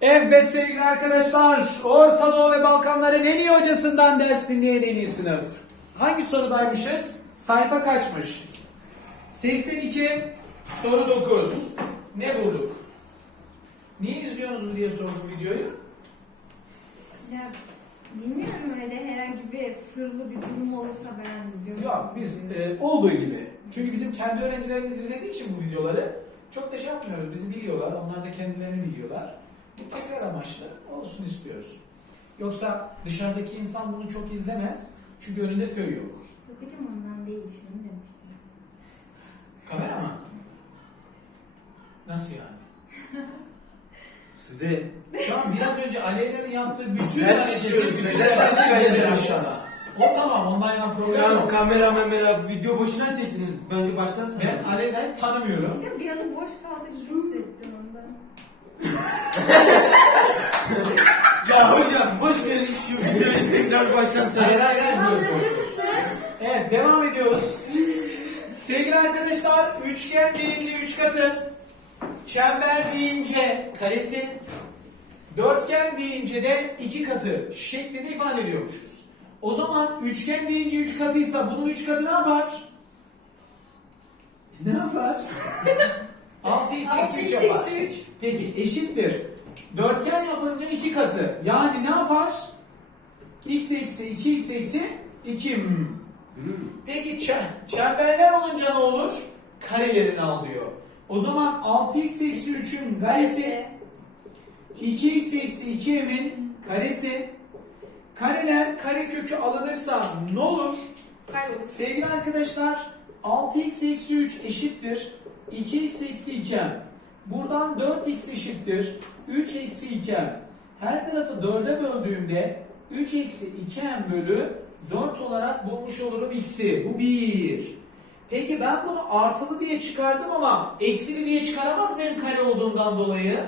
Evet sevgili arkadaşlar, Orta Doğu ve Balkanların en iyi hocasından ders dinleyen en iyi sınıf. Hangi sorudaymışız? Sayfa kaçmış? 82, soru 9. Ne bulduk? Niye izliyorsunuz diye sordum videoyu. Ya bilmiyorum öyle herhangi bir sırlı bir durum olursa ben izliyorum. Yok biz e, olduğu gibi. Çünkü bizim kendi öğrencilerimiz izlediği için bu videoları çok da şey yapmıyoruz. Bizi biliyorlar, onlar da kendilerini biliyorlar. Bu tekrar amaçlı olsun istiyoruz. Yoksa dışarıdaki insan bunu çok izlemez. Çünkü önünde föy yok. Yok hocam ondan değil şunu demiştim. Kamera mı? Nasıl yani? Sude. Şu an biraz önce Aleyna'nın yaptığı bütün Ders hareketleri işliyoruz, bütün neden dersini ders izledim işliyoruz? aşağıda. O tamam, ondan yana problem an yok. kamera memera video boşuna çektiniz. Bence başlarsana. Ben Aleyna'yı tanımıyorum. Hocam bir an boş kaldı gibi hissettim ondan. Ya hocam boş verin şu videoyu tekrar baştan Hayır hayır hayır. mısın? Evet devam ediyoruz. Sevgili arkadaşlar üçgen deyince üç katı, çember deyince karesi, dörtgen deyince de iki katı şeklinde ifade ediyormuşuz. O zaman üçgen deyince üç katıysa bunun üç katı ne yapar? Ne yapar? 6x eksi 3 yapar. Peki eşittir. Dörtgen yapınca iki katı. Yani ne yapar? x eksi 2x eksi 2. Hmm. Peki çe- çemberler olunca ne olur? Karelerini alıyor. O zaman 6x eksi 3'ün karesi 2x eksi 2m'in karesi kareler kare kökü alınırsa ne olur? Sevgili arkadaşlar 6x eksi 3 eşittir 2x eksi 2m. Buradan 4x eşittir 3 eksi 2m. Her tarafı 4'e böldüğümde 3 eksi 2m bölü 4 olarak bulmuş olurum x'i. Bu 1. Peki ben bunu artılı diye çıkardım ama eksili diye çıkaramaz mıyım kare olduğundan dolayı?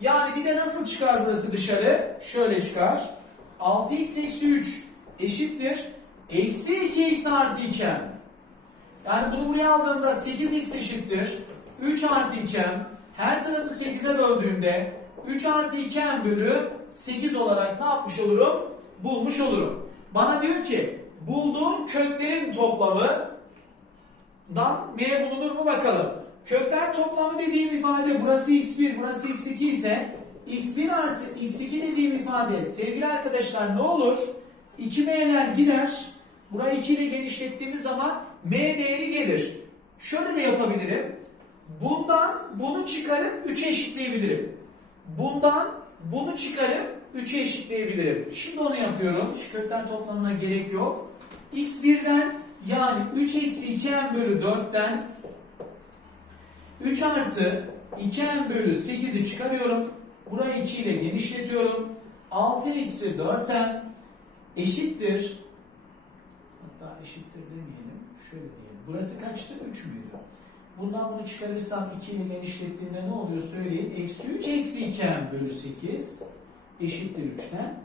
Yani bir de nasıl çıkar burası dışarı? Şöyle çıkar. 6x eksi 3 eşittir. Eksi 2x artı 2m. Yani bunu buraya aldığımda 8x eşittir. 3 artı 2m. Her tarafı 8'e böldüğümde 3 artı 2m bölü 8 olarak ne yapmış olurum? Bulmuş olurum. Bana diyor ki bulduğun köklerin toplamı dan neye bulunur mu bakalım. Kökler toplamı dediğim ifade burası x1 burası x2 ise x1 artı x2 dediğim ifade sevgili arkadaşlar ne olur? 2m'ler gider. Burayı 2 ile genişlettiğimiz zaman m değeri gelir. Şöyle de yapabilirim. Bundan bunu çıkarıp 3'e eşitleyebilirim. Bundan bunu çıkarıp 3'e eşitleyebilirim. Şimdi onu yapıyorum. Şu kökler toplamına gerek yok. x1'den yani 3 eksi 2m bölü 4'ten 3 artı 2m bölü 8'i çıkarıyorum. Burayı 2 ile genişletiyorum. 6 eksi 4m eşittir. Hatta eşittir. Burası kaçtı? 3 müydü? Bundan bunu çıkarırsam 2 ile genişlettiğimde ne oluyor söyleyin. Eksi 3 eksi 2m bölü 8 eşittir 3'ten.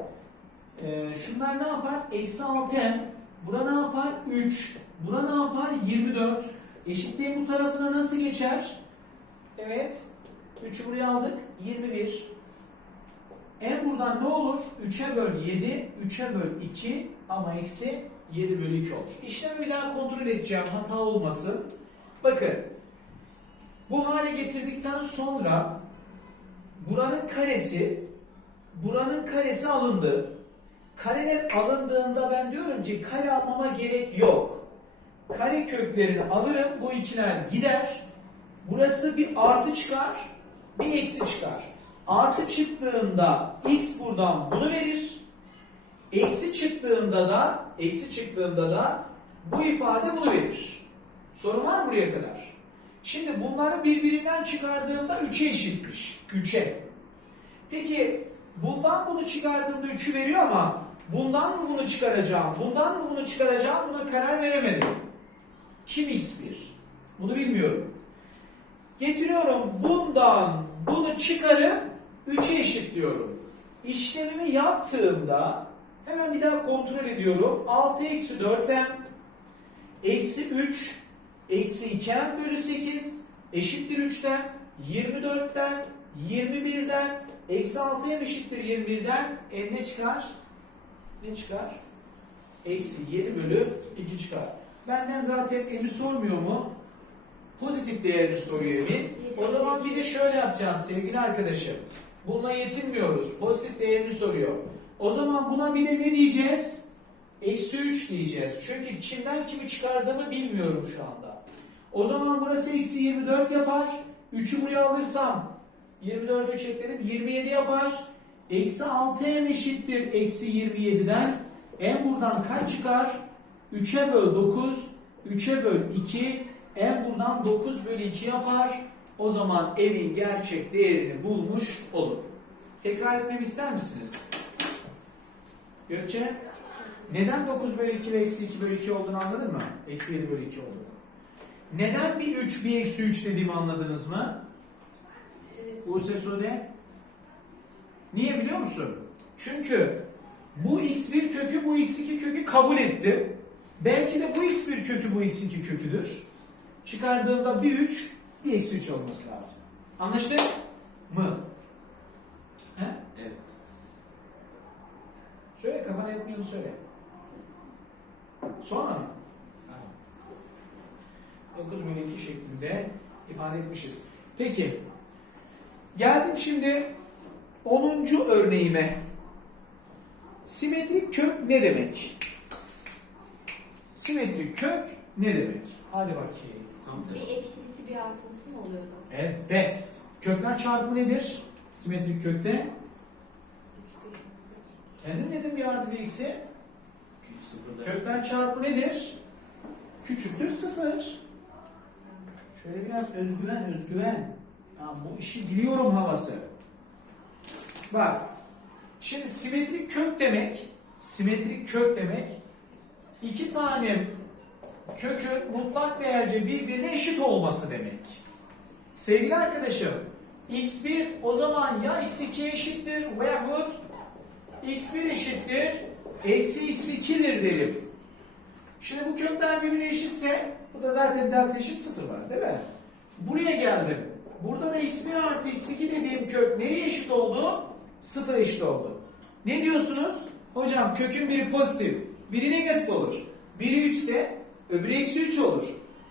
Ee, şunlar ne yapar? Eksi 6m. Bura ne yapar? 3. Bura ne yapar? 24. Eşitliğin bu tarafına nasıl geçer? Evet. 3'ü buraya aldık. 21. En buradan ne olur? 3'e böl 7, 3'e böl 2 ama eksi 7 bölü 2 olur. İşlemi bir daha kontrol edeceğim hata olmasın. Bakın. Bu hale getirdikten sonra buranın karesi buranın karesi alındı. Kareler alındığında ben diyorum ki kare almama gerek yok. Kare köklerini alırım. Bu ikiler gider. Burası bir artı çıkar. Bir eksi çıkar. Artı çıktığında x buradan bunu verir. Eksi çıktığında da eksi çıktığında da bu ifade bunu verir. Sorun var mı buraya kadar? Şimdi bunları birbirinden çıkardığımda 3'e eşitmiş. 3'e. Peki bundan bunu çıkardığımda 3'ü veriyor ama bundan mı bunu çıkaracağım, bundan mı bunu çıkaracağım buna karar veremedim. Kim x1? Bunu bilmiyorum. Getiriyorum bundan bunu çıkarıp 3'e eşitliyorum. İşlemimi yaptığımda hemen bir daha kontrol ediyorum. 6 eksi 4m eksi 3 eksi 2m bölü 8 eşittir 3'ten 24'ten 21'den Eksi 6m eşittir 21'den n ne çıkar? Ne çıkar? Eksi 7 bölü 2 çıkar. Benden zaten n'i sormuyor mu? Pozitif değerini soruyor emin. O zaman bir de şöyle yapacağız sevgili arkadaşım. Bununla yetinmiyoruz. Pozitif değerini soruyor. O zaman buna bir de ne diyeceğiz? Eksi 3 diyeceğiz. Çünkü kimden kimi çıkardığımı bilmiyorum şu anda. O zaman burası eksi 24 yapar. 3'ü buraya alırsam 24'ü 3 ekledim 27 yapar. Eksi 6m eşittir eksi 27'den. m buradan kaç çıkar? 3'e böl 9. 3'e böl 2. m buradan 9 bölü 2 yapar. O zaman evin gerçek değerini bulmuş olur. Tekrar etmemi ister misiniz? Gökçe? Neden 9 bölü 2 ve eksi 2 bölü 2 olduğunu anladın mı? Eksi 7 bölü 2 olduğunu. Neden bir 3 bir eksi 3 dediğimi anladınız mı? Buse Sude? Niye biliyor musun? Çünkü bu x1 kökü bu x2 kökü kabul ettim. Belki de bu x1 kökü bu x2 köküdür. Çıkardığımda bir 3 bir eksi 3 olması lazım. Anlaştık mı? He? Evet. Söyle kafana yatmayanı söyle. Sonra mı? Tamam. 9 bölü 2 şeklinde ifade etmişiz. Peki. Geldim şimdi 10. örneğime. Simetrik kök ne demek? Simetrik kök ne demek? Hadi bakayım. Bir eksilisi bir artılısı mı oluyordu? Evet. Kökler çarpımı nedir? Simetrik kökte. Kendin dedin bir artı bir eksi. Kökler çarpımı nedir? Küçüktür sıfır. Şöyle biraz özgüven, özgüven. Ya bu işi biliyorum havası. Bak. Şimdi simetrik kök demek, simetrik kök demek iki tane kökün mutlak değerce birbirine eşit olması demek. Sevgili arkadaşım, x1 o zaman ya x2 eşittir veyahut x1 eşittir eksi x2'dir derim. Şimdi bu kökler birbirine eşitse bu da zaten delta eşit sıfır var değil mi? Buraya geldim. Burada da x1 artı x2 dediğim kök nereye eşit oldu? Sıfır eşit oldu. Ne diyorsunuz? Hocam kökün biri pozitif, biri negatif olur. Biri 3 ise öbürü eksi 3 olur.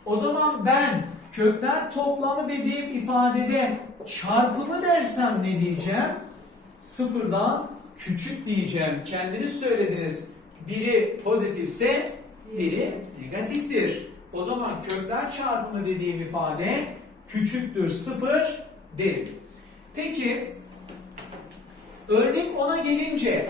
O zaman ben kökler toplamı dediğim ifadede çarpımı dersem ne diyeceğim? Sıfırdan küçük diyeceğim. Kendiniz söylediniz. Biri pozitifse biri negatiftir. O zaman kökler çarpımı dediğim ifade küçüktür sıfır derim. Peki örnek 10'a gelince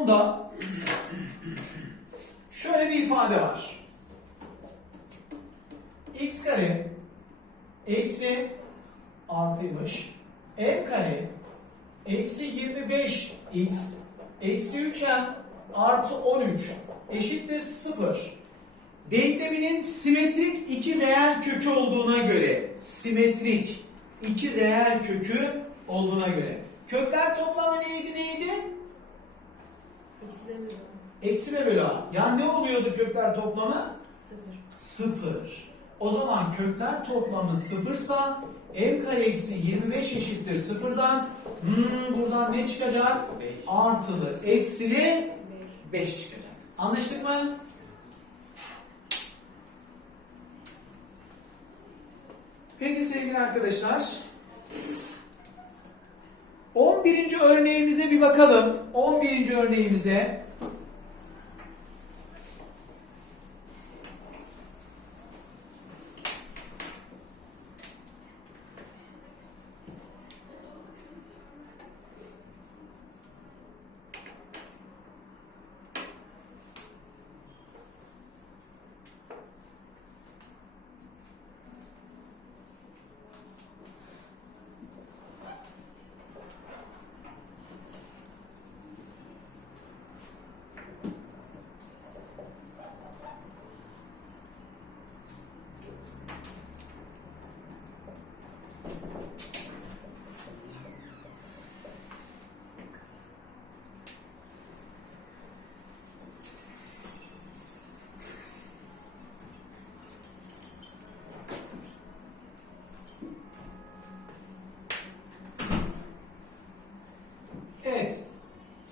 10'da şöyle bir ifade var. x kare eksi artıymış. m kare eksi 25x eksi 3m artı 13 eşittir 0. Denkleminin simetrik iki reel kökü olduğuna göre simetrik iki reel kökü olduğuna göre kökler toplamı neydi neydi? Eksilemiyorum. Eksi ve bölü a. Ya ne oluyordu kökler toplamı? Sıfır. Sıfır. O zaman kökler toplamı sıfırsa m kare eksi 25 eşittir sıfırdan. Hmm, buradan ne çıkacak? Beş. Artılı eksili Beş. 5 çıkacak. Anlaştık mı? Peki sevgili arkadaşlar. 11. örneğimize bir bakalım. 11. örneğimize.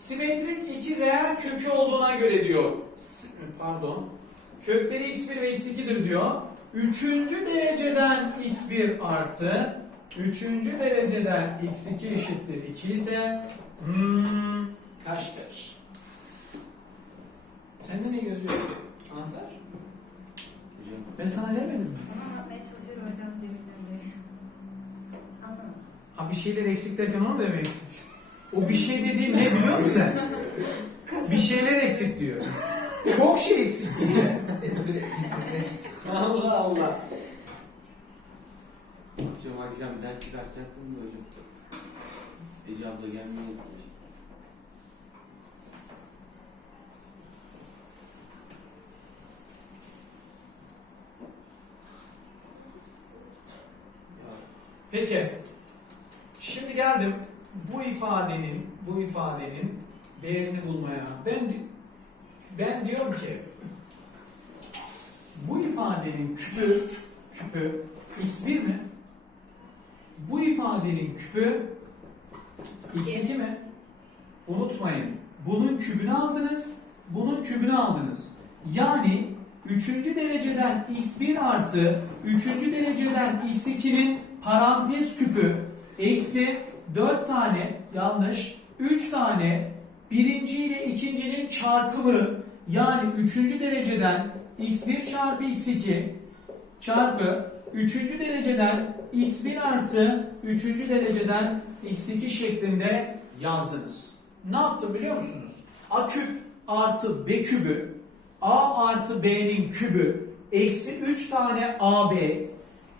Simetrik iki reel kökü olduğuna göre diyor. Pardon. Kökleri x1 ve x2'dir diyor. Üçüncü dereceden x1 artı üçüncü dereceden x2 eşittir 2 ise hmm, kaçtır? Sende ne yazıyor? Anahtar? Ben sana demedim mi? Onu anlatmaya çalışıyorum hocam deminden beri. Anlamadım. Ha bir şeyler eksik derken onu demek. O bir şey dediğin ne biliyor musun sen? Bir şeyler eksik diyor. Çok şey eksik diyecek. Allah Allah. Hocam akşam ders çıkartacaktım da hocam. Ece abla gelmeyi unutmuş. Peki. Şimdi geldim bu ifadenin bu ifadenin değerini bulmaya. Ben ben diyorum ki bu ifadenin küpü küpü x1 mi? Bu ifadenin küpü x2 mi? Unutmayın. Bunun kübünü aldınız, bunun kübünü aldınız. Yani üçüncü dereceden x1 artı üçüncü dereceden x2'nin parantez küpü eksi 4 tane yanlış 3 tane birinci ile ikincinin çarpımı yani üçüncü dereceden x1 çarpı x2 çarpı üçüncü dereceden x1 artı üçüncü dereceden x2 şeklinde yazdınız. Ne yaptım biliyor musunuz? A küp artı B kübü A artı B'nin kübü eksi 3 tane AB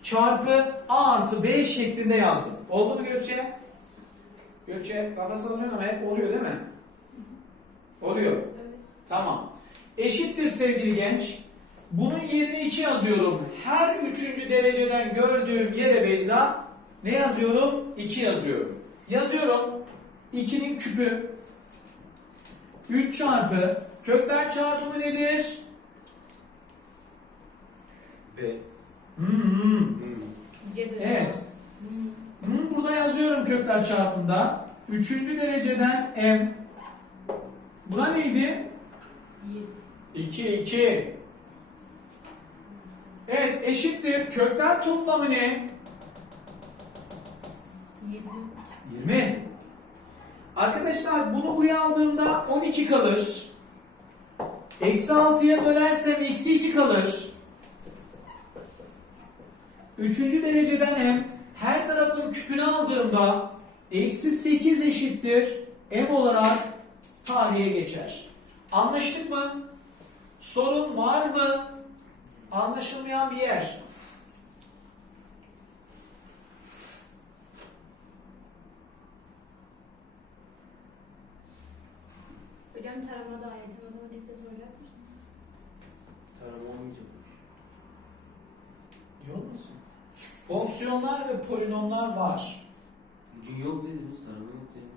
çarpı A artı B şeklinde yazdım. Oldu mu Gökçe? Gökçe kafa sallanıyor ama hep oluyor değil mi? Oluyor. Tamam. Eşittir sevgili genç. Bunun yerine 2 yazıyorum. Her üçüncü dereceden gördüğüm yere Beyza ne yazıyorum? 2 yazıyorum. Yazıyorum. 2'nin küpü 3 çarpı kökler çarpımı nedir? Ve Hmm, hmm. hmm. Evet. Hmm, burada yazıyorum kökler çarpımında. Üçüncü dereceden m. Buna neydi? 2, 2. Evet eşittir. Kökler toplamı ne? 20. Arkadaşlar bunu buraya aldığımda 12 kalır. Eksi 6'ya bölersem eksi 2 kalır. Üçüncü dereceden m her tarafın küpünü aldığımda eksi 8 eşittir m olarak tarihe geçer. Anlaştık mı? Sorun var mı? Anlaşılmayan bir yer. Hocam taramada ayeti matematikte soracak mısınız? Tarama olmayacakmış. Diyor musun? Fonksiyonlar ve polinomlar var. Bugün yok dediniz, tarama yok dediniz.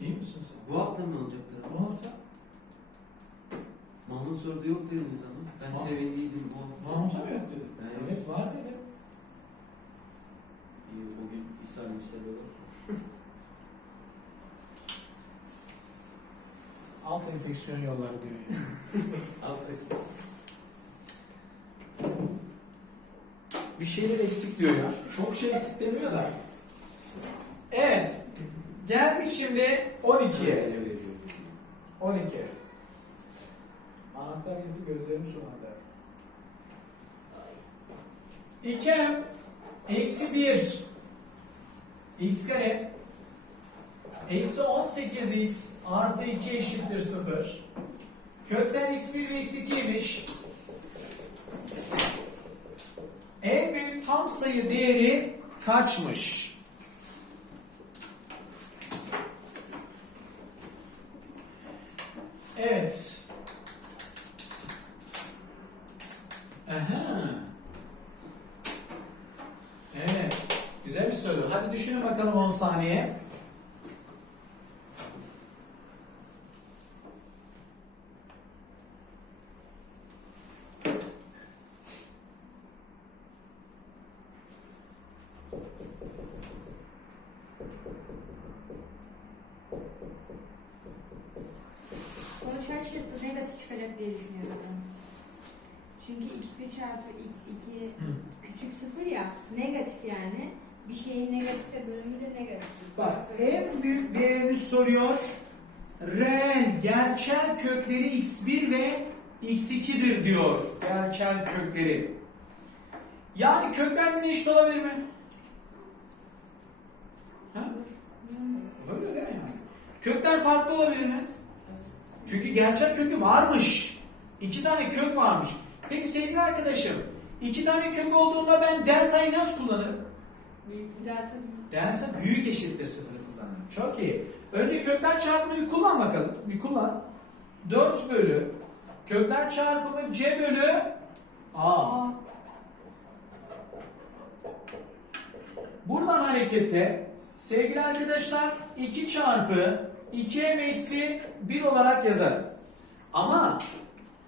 İyi misin sen? Bu hafta mı olacak tarama? Bu hafta Mahmut soruda yok dediniz ama. Ben Ma- sevindiydim bu hafta. Mahmut'a mı yok dedim? Evet. Evet var dedim. İyi, o gün ishal misal olur. Alt enfeksiyon yolları diyor yani. Aferin. Bir şeyler eksik diyor ya. Çok şey eksik demiyor da. Evet. Geldik şimdi 12'ye. Öyle veriyor. 12. Anahtar gitti gözlerim şu anda. 2m eksi 1 x kare eksi 18x artı 2 eşittir 0. Kökler x1 ve x2'ymiş. En büyük tam sayı değeri kaçmış? Evet. Aha. Evet. Güzel bir soru. Hadi düşünün bakalım 10 saniye. Diye düşünüyorum. Çünkü x1 çarpı x2 Hı. küçük sıfır ya negatif yani. Bir şeyin negatife bölümü de negatif. Bak en büyük değerini soruyor. Reel gerçel kökleri x1 ve x2'dir diyor. Gerçel kökleri. Yani kökler birbirine eşit olabilir mi? Ha? Öyle değil mi yani? Kökler farklı olabilir mi? Çünkü gerçek kökü varmış. İki tane kök varmış. Peki sevgili arkadaşım, iki tane kök olduğunda ben delta'yı nasıl kullanırım? Delta Delta büyük eşittir sıfırı kullanırım. Çok iyi. Önce kökler çarpımını bir kullan bakalım. Bir kullan. 4 bölü kökler çarpımı c bölü a. A. Buradan hareketle sevgili arkadaşlar 2 çarpı 2m eksi 1 olarak yazarım. Ama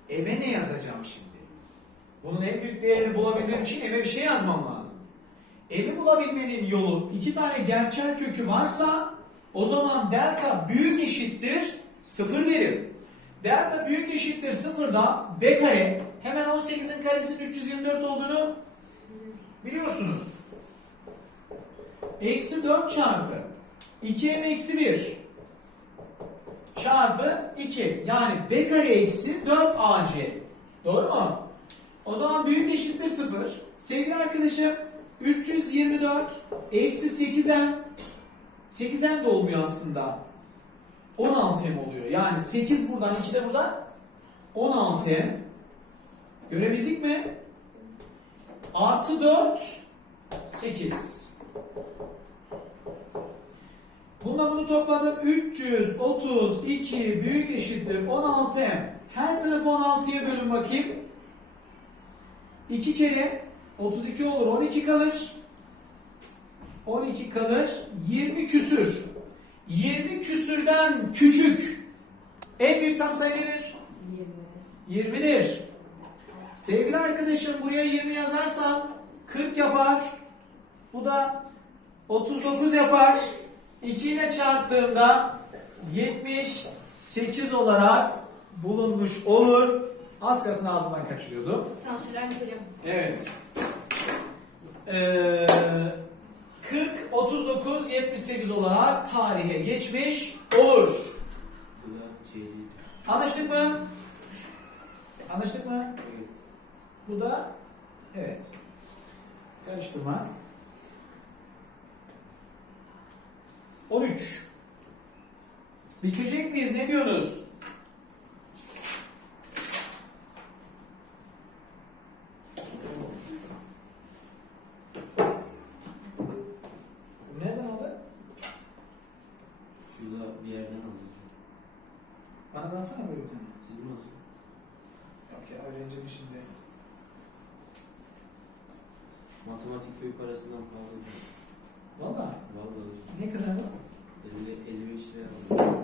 m'e ne yazacağım şimdi? Bunun en büyük değerini bulabilmem için m'e bir şey yazmam lazım. M'i bulabilmenin yolu iki tane gerçel kökü varsa o zaman delta büyük eşittir 0 derim. Delta büyük eşittir 0'da b kare hemen 18'in karesinin 324 olduğunu biliyorsunuz. Eksi 4 çarpı 2m eksi 1 çarpı 2 yani b kare eksi 4 ac doğru mu? O zaman büyük eşittir 0 sevgili arkadaşım 324 eksi 8m 8m de olmuyor aslında. 16m oluyor. Yani 8 buradan 2 de buradan 16m görebildik mi? Artı 4 8 Bununla bunu topladım. 332 büyük eşittir 16m. Her tarafı 16'ya bölün bakayım. 2 kere 32 olur 12 kalır. 12 kalır. 20 küsür. 20 küsürden küçük. En büyük tam sayı nedir? 20. 20'dir. Sevgili arkadaşım buraya 20 yazarsan 40 yapar. Bu da 39 yapar. 2 ile çarptığımda 78 olarak bulunmuş olur. Az kalsın ağzından kaçırıyordu. Sansürler hocam. Evet. Ee, 40, 39, 78 olarak tarihe geçmiş olur. Anlaştık mı? Anlaştık mı? Evet. Bu da evet. Karıştırma. 13. Bitirecek miyiz? Ne diyorsunuz? Bu nereden aldı? Şurada bir yerden aldım. Bana da alsana böyle bir tane. Sizin olsun. Yok ya öğrencinin şimdi. Matematik köy parasından pahalı. Valla. Vallahi. Ne kadar bu? 50, 55 liraya aldım.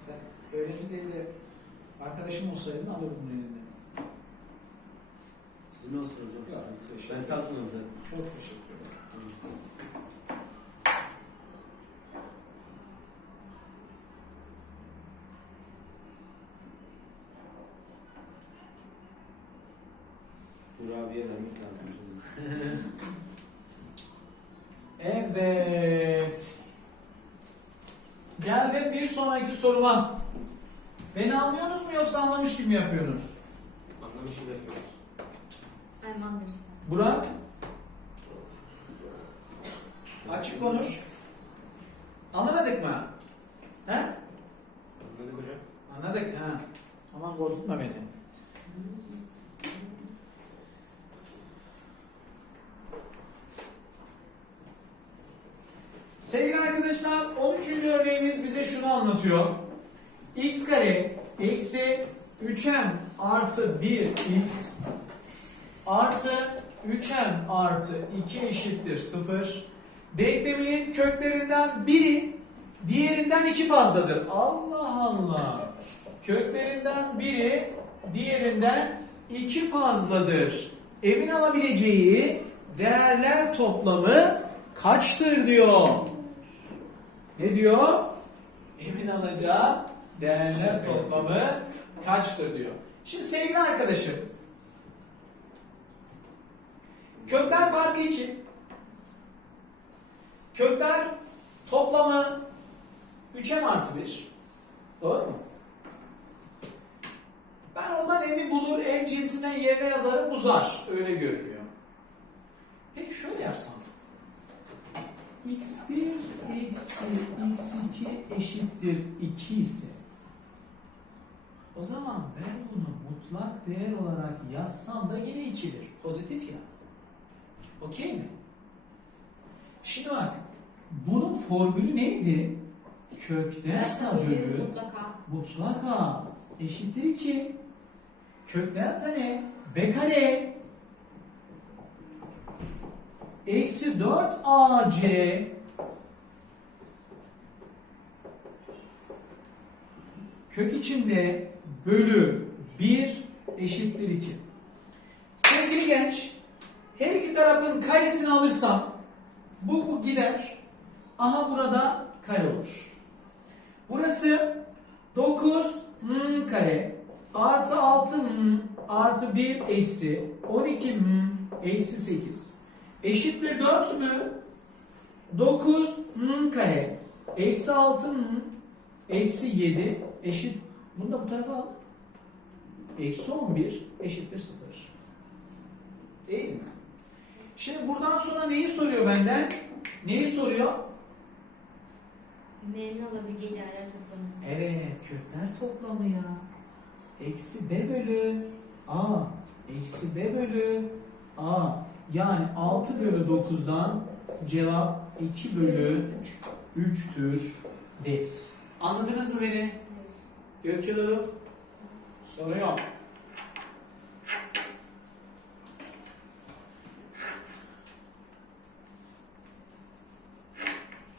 Sen öğrenci değil de arkadaşım olsaydın alırdım bunu elinden. Sizin olsun hocam. Yok, sıkıntı yok. teşekkür Ben takmıyorum zaten. Çok teşekkür ederim. Kurabiye vermek lazım. Evet. Geldim bir sonraki soruma. Beni anlıyorsunuz mu yoksa anlamış gibi mi yapıyorsunuz? Anlamış gibi yapıyoruz. I'm understand. Burak? Açık konuş. Anlamadık mı? He? Anladık hocam. Anladık ha. Aman korkutma beni. Sevgili arkadaşlar 13. örneğimiz bize şunu anlatıyor. X kare eksi 3m artı 1x artı 3m artı 2 eşittir 0. Denkleminin köklerinden biri diğerinden iki fazladır. Allah Allah. Köklerinden biri diğerinden iki fazladır. Emin alabileceği değerler toplamı kaçtır diyor. Ne diyor? Emin alacağı değerler toplamı kaçtır diyor. Şimdi sevgili arkadaşım. Kökler farkı 2. Kökler toplamı 3'e artı 1. Doğru mu? Ben ondan emi bulur, em cinsinden yerine yazarım uzar. Öyle görünüyor. Peki şöyle yapsam. x1 eksi x2 eşittir 2 ise o zaman ben bunu mutlak değer olarak yazsam da yine 2'dir. Pozitif ya. Okey mi? Şimdi bak. Bunun formülü neydi? Kök delta bölü Mutlaka. mutlaka eşittir 2. Kök delta ne? B kare eksi 4 AC kök içinde bölü 1 eşittir 2. Sevgili genç, her iki tarafın karesini alırsam bu, bu gider. Aha burada kare olur. Burası 9 m kare artı 6 m artı 1 eksi 12 m eksi 8 eşittir 4 mü? 9 m kare eksi 6 m eksi 7 eşit bunu da bu tarafa al. Eksi 11 eşittir 0. Değil mi? Şimdi buradan sonra neyi soruyor benden? Neyi soruyor? M'nin alabileceği değerler toplamı. Evet, kökler toplamı ya. Eksi b bölü a. Eksi b bölü a. Yani 6 bölü 9'dan cevap 2 bölü 3'tür deriz. Anladınız mı beni? Gökçe Dolu? Sorun yok.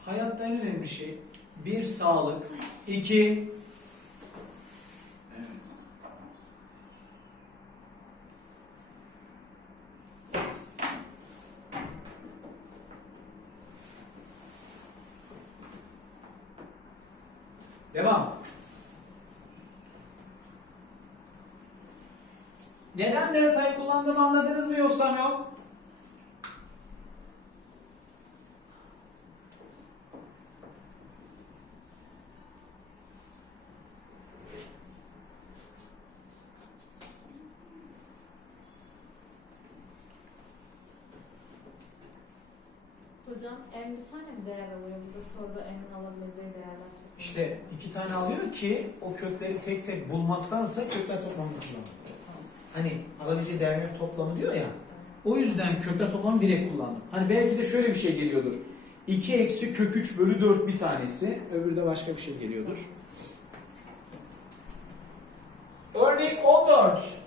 Hayatta en önemli şey bir sağlık, iki evet. Devam. Neden delta'yı kullandığımı anladınız mı yoksa yok? En bir tane mi değer alıyor burada soruda en alabileceği değerler? İşte iki tane alıyor ki o kökleri tek tek bulmaktansa kökler toplamını kullanıyor. Hani alabileceği değerler toplamı diyor ya. O yüzden kökler toplamı direkt kullandım. Hani belki de şöyle bir şey geliyordur. 2 eksi kök 3 bölü 4 bir tanesi. Öbürü de başka bir şey geliyordur. Örnek 14.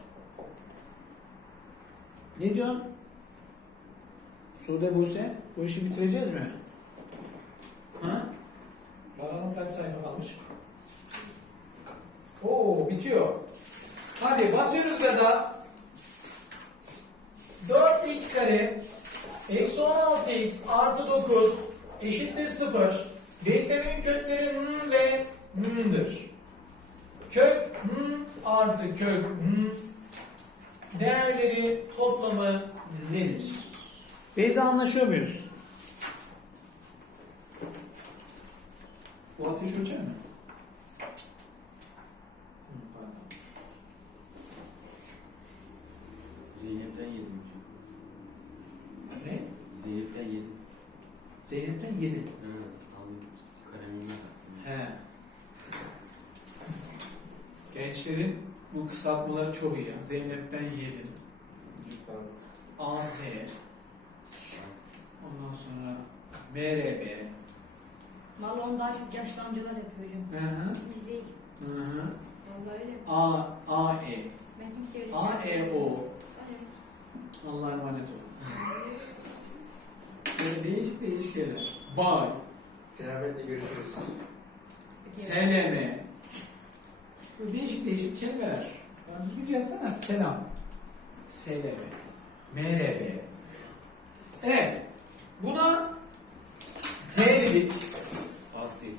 Ne diyorsun? Sude Buse, bu işi bitireceğiz mi? Ha? Bakalım kaç sayfa kalmış. Oo bitiyor. Hadi basıyoruz gaza. 4x kare eksi 16x artı 9 eşittir 0. Denklemin kökleri m ve m'dir. Kök m artı kök m değerleri toplamı nedir? Beyza anlaşıyor muyuz? Bu ateş ölçer mi? Zeynep'ten yedim. Ne? Zeynep'ten yedim. Zeynep'ten 7. Ha, aldım. Kalemime taktım. He. Gençlerin bu kısaltmaları çok iyi. ya. Zeynep'ten 7. AS. Ondan sonra MRB. Vallahi onu daha çok yaşlı amcalar yapıyor hocam. Hı hı. Biz değil. Hı hı. Vallahi öyle. A, AE. Ben kimseye öyle şey yapmıyorum. AEO. Evet. Allah'a emanet olun. Böyle değişik değişik şeyler. Bay. Selametle görüşürüz. SLM. Böyle değişik değişik kelimeler. Ya düzgün yazsana selam. SLM. MRB. Evet. Buna T dedik. Asıyla.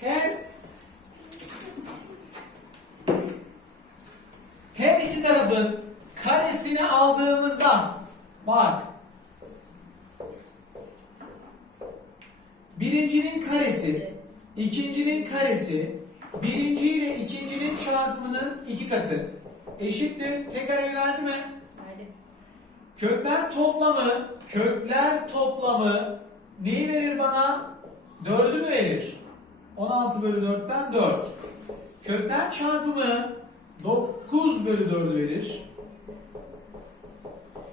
Her her iki tarafın karesini aldığımızda bak birincinin karesi ikincinin karesi birinci ile ikincinin çarpımının iki katı eşittir. Tek kareyi verdi mi? Verdi. Kökler toplamı, kökler toplamı neyi verir bana? 4'ü mü verir? 16 bölü 4'ten 4. Kökler çarpımı 9 bölü 4'ü verir.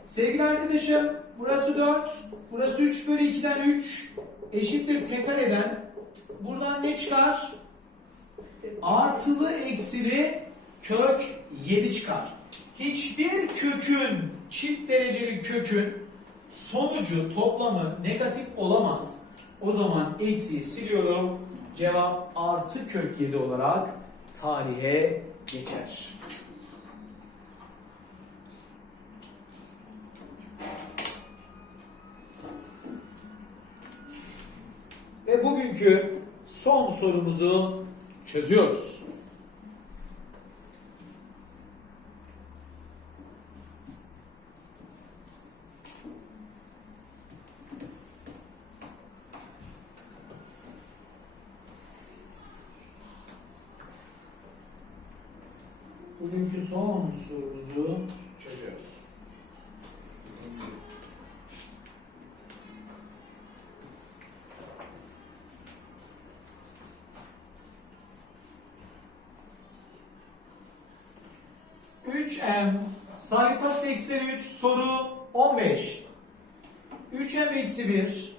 Sevgili arkadaşım, burası 4, burası 3 bölü 2'den 3 eşittir t kareden. Buradan ne çıkar? Artılı eksili kök 7 çıkar. Hiçbir kökün, çift dereceli kökün sonucu, toplamı negatif olamaz. O zaman eksiği siliyorum. Cevap artı kök 7 olarak tarihe geçer. Ve bugünkü son sorumuzu çözüyoruz. Bugünkü son sorumuzu çözüyoruz. Üç m sayfa 83 soru 15. 3m eksi 1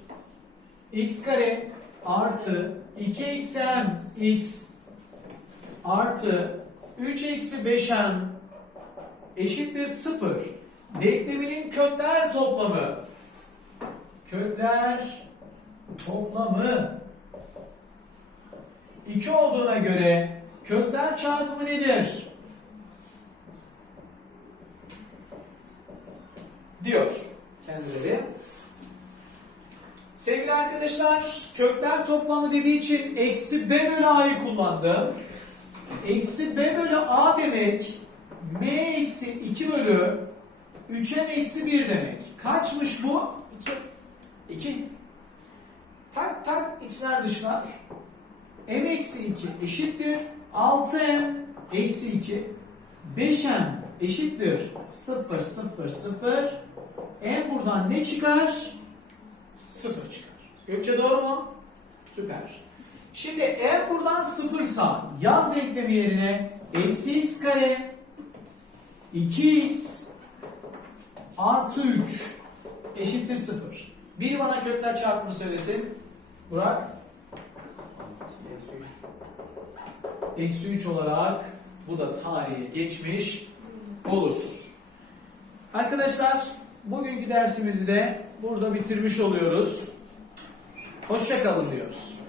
x kare artı 2 eksi m x artı 3 eksi 5m eşittir 0. Denkleminin kökler toplamı. Kökler toplamı 2 olduğuna göre kökler çarpımı nedir? Diyor kendileri. Sevgili arkadaşlar, kökler toplamı dediği için eksi b bölü a'yı kullandım. Eksi b bölü a demek m eksi 2 bölü 3m eksi 1 demek. Kaçmış bu? 2. 2. Tak tak içler dışlar. m eksi 2 eşittir. 6m eksi 2. 5m eşittir. 0 0 0. m buradan ne çıkar? 0 çıkar. Gökçe doğru mu? Süper. Şimdi eğer buradan sıfırsa yaz denklemi yerine eksi x kare 2x artı 3 eşittir 0. Biri bana kökler çarpımı söylesin. Burak. Eksi 3 olarak bu da tarihe geçmiş olur. Arkadaşlar bugünkü dersimizi de burada bitirmiş oluyoruz. Hoşçakalın diyoruz.